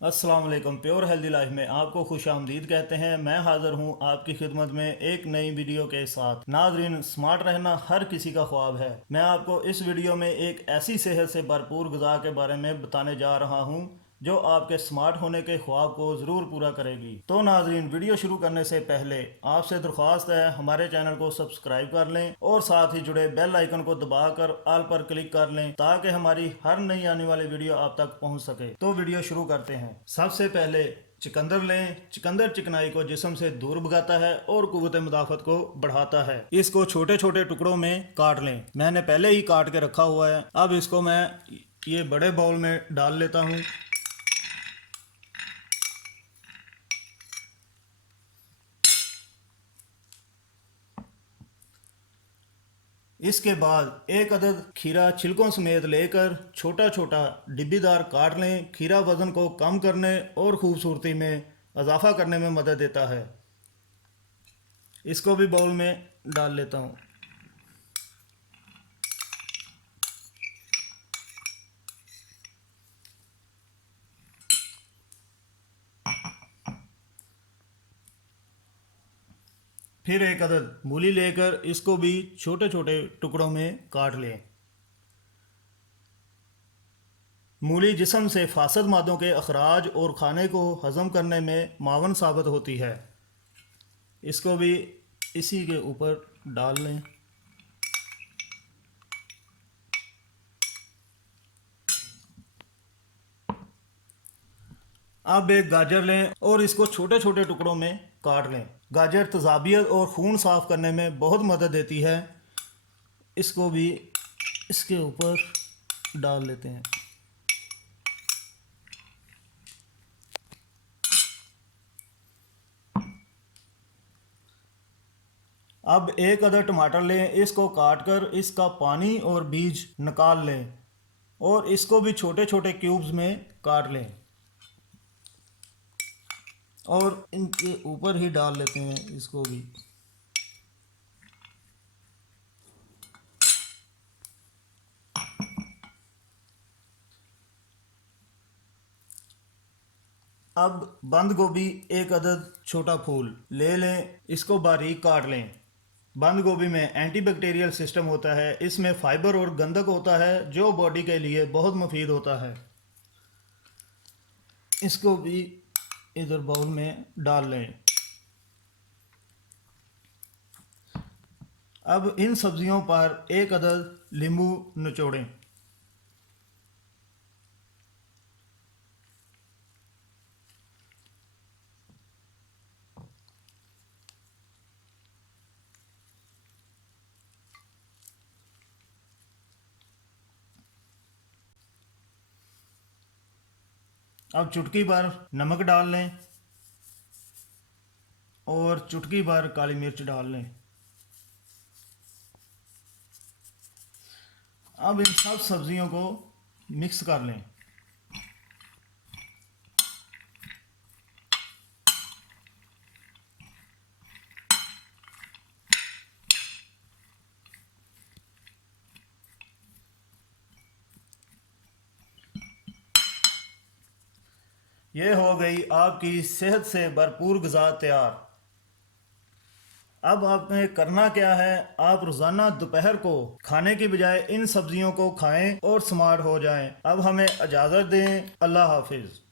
अस्सलाम वालेकुम। Pure healthy life में आपको खुश आमदीद कहते हैं। मैं हाज़िर हूँ आपकी खिदमत में एक नई वीडियो के साथ। नाज़रीन, स्मार्ट रहना हर किसी का ख्वाब है। मैं आपको इस वीडियो में एक ऐसी सेहत से भरपूर ग़िज़ा के बारे में बताने जा रहा हूँ जो आपके स्मार्ट होने के ख्वाब को ज़रूर पूरा करेगी। तो नाज़रीन, वीडियो शुरू करने से पहले आपसे दरख्वास्त है हमारे चैनल को सब्सक्राइब कर लें और साथ ही जुड़े बेल आइकन को दबाकर ऑल पर क्लिक कर लें ताकि हमारी हर नई आने वाली वीडियो आप तक पहुंच सके। तो वीडियो शुरू करते हैं। सबसे पहले चुकंदर लें। चुकंदर चिकनाई को जिस्म से दूर भगाता है और कुव्वत मुदाफ़त को बढ़ाता है। इसको छोटे छोटे टुकड़ों में काट लें। मैंने पहले ही काट के रखा हुआ है। अब इसको मैं ये बड़े बाउल में डाल लेता हूँ। इसके बाद एक अदद खीरा छिलकों समेत लेकर छोटा छोटा डिब्बीदार काट लें। खीरा वज़न को कम करने और खूबसूरती में इजाफ़ा करने में मदद देता है। इसको भी बाउल में डाल लेता हूँ। फिर एक अदद मूली लेकर इसको भी छोटे छोटे टुकड़ों में काट लें। मूली जिस्म से फासद मादों के अखराज और खाने को हज़म करने में मावन साबित होती है। इसको भी इसी के ऊपर डाल लें। अब एक गाजर लें और इसको छोटे छोटे टुकड़ों में काट लें। गाजर तेज़ाबियत और खून साफ़ करने में बहुत मदद देती है। इसको भी इसके ऊपर डाल लेते हैं। अब एक अदर टमाटर लें। इसको काट कर इसका पानी और बीज निकाल लें और इसको भी छोटे छोटे क्यूब्स में काट लें और इनके ऊपर ही डाल लेते हैं इसको भी। अब बंद गोभी एक अदद छोटा फूल ले लें। इसको बारीक काट लें। बंद गोभी में एंटीबैक्टीरियल सिस्टम होता है। इसमें फाइबर और गंधक होता है जो बॉडी के लिए बहुत मुफीद होता है। इसको भी इधर बाउल में डाल लें। अब इन सब्जियों पर एक अदद नींबू निचोड़ें। अब चुटकी भर नमक डाल लें और चुटकी भर काली मिर्च डाल लें। अब इन सब सब्जियों को मिक्स कर लें। ये हो गई आपकी सेहत से भरपूर ग़िज़ा तैयार। अब आपने करना क्या है, आप रोज़ाना दोपहर को खाने की बजाय इन सब्जियों को खाएं और स्मार्ट हो जाएं। अब हमें इजाज़त दें। अल्लाह हाफिज़।